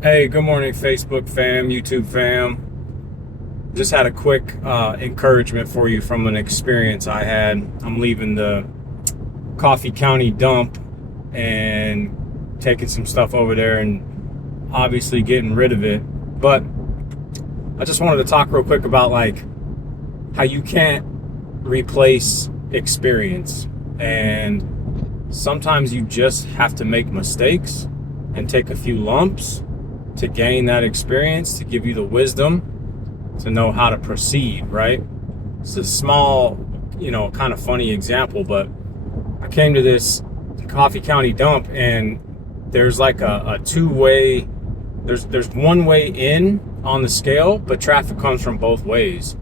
Hey, good morning, Facebook fam, YouTube fam. Just had a quick encouragement for you from an experience I had. I'm leaving the Coffee County dump and taking some stuff over there and obviously getting rid of it. But I just wanted to talk real quick about like how you can't replace experience. And sometimes you just have to make mistakes and take a few lumps to gain that experience, to give you the wisdom to know how to proceed, right? It's a small, kind of funny example, but I came to this Coffee County dump and there's like a two-way, there's one way in on the scale, but traffic comes from both ways.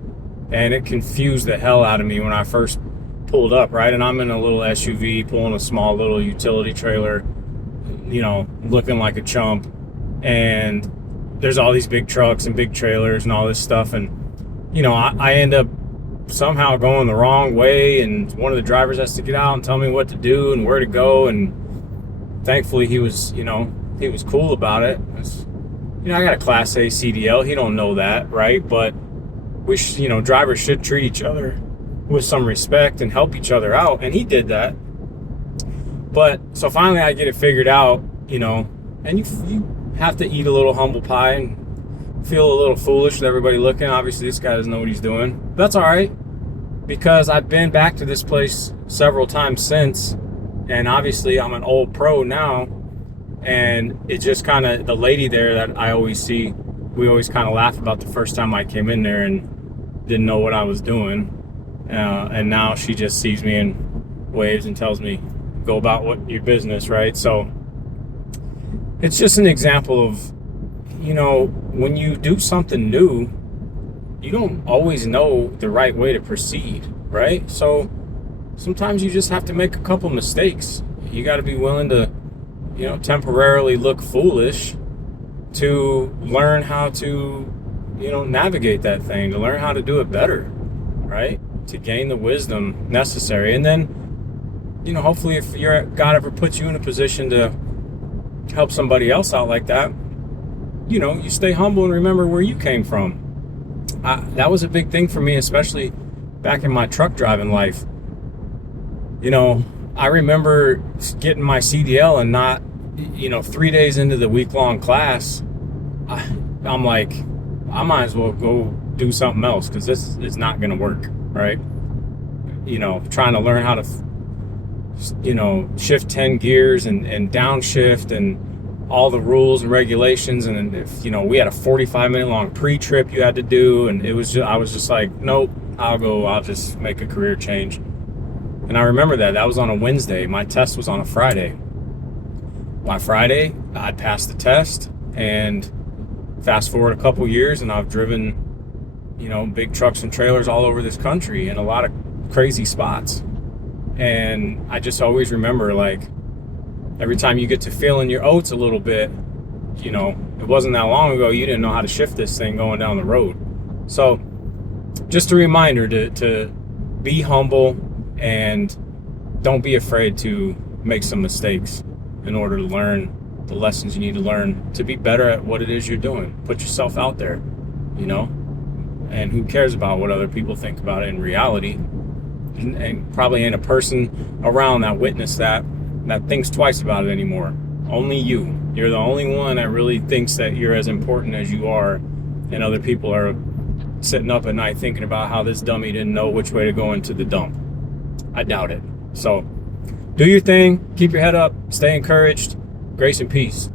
And it confused the hell out of me when I first pulled up, right? And I'm in a little SUV pulling a small little utility trailer, looking like a chump. And there's all these big trucks and big trailers and all this stuff. And, I end up somehow going the wrong way. And one of the drivers has to get out and tell me what to do and where to go. And thankfully he was cool about it. I got a Class A CDL. He don't know that, right? But drivers should treat each other with some respect and help each other out. And he did that. But so finally I get it figured out, and you have to eat a little humble pie and feel a little foolish with everybody looking. Obviously, this guy doesn't know what he's doing. That's all right, because I've been back to this place several times since, and obviously I'm an old pro now, and it just kind of, the lady there that I always see, we always kind of laugh about the first time I came in there and didn't know what I was doing, and now she just sees me and waves and tells me, go about what your business, right? So it's just an example of, when you do something new, you don't always know the right way to proceed, right? So sometimes you just have to make a couple mistakes. You got to be willing to, temporarily look foolish to learn how to, navigate that thing, to learn how to do it better, right? To gain the wisdom necessary. And then, hopefully if God ever puts you in a position to help somebody else out like that, you stay humble and remember where you came from. That was a big thing for me, especially back in my truck driving life. I remember getting my CDL and not, 3 days into the week-long class, I'm like, I might as well go do something else because this is not going to work, right? Trying to learn how to shift 10 gears and downshift and all the rules and regulations. And if, we had a 45-minute long pre-trip you had to do. And I was just like, nope, I'll just make a career change. And I remember that was on a Wednesday. My test was on a Friday. By Friday, I'd passed the test, and fast forward a couple years and I've driven, big trucks and trailers all over this country in a lot of crazy spots. And I just always remember, like, every time you get to feeling your oats a little bit, it wasn't that long ago you didn't know how to shift this thing going down the road. So just a reminder to be humble and don't be afraid to make some mistakes in order to learn the lessons you need to learn to be better at what it is you're doing. Put yourself out there, and who cares about what other people think about it in reality. And probably ain't a person around that witnessed that thinks twice about it anymore. Only you. You're the only one that really thinks that you're as important as you are, and other people are sitting up at night thinking about how this dummy didn't know which way to go into the dump. I doubt it. So do your thing, keep your head up, stay encouraged, grace and peace.